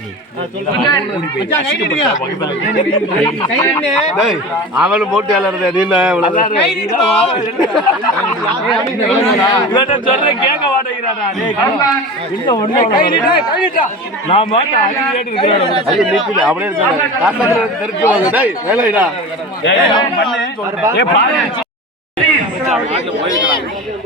அவனு போட்டு விளையாடுறத நீ சொல்றேன்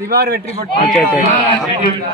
திவார் வெற்றி பெற்று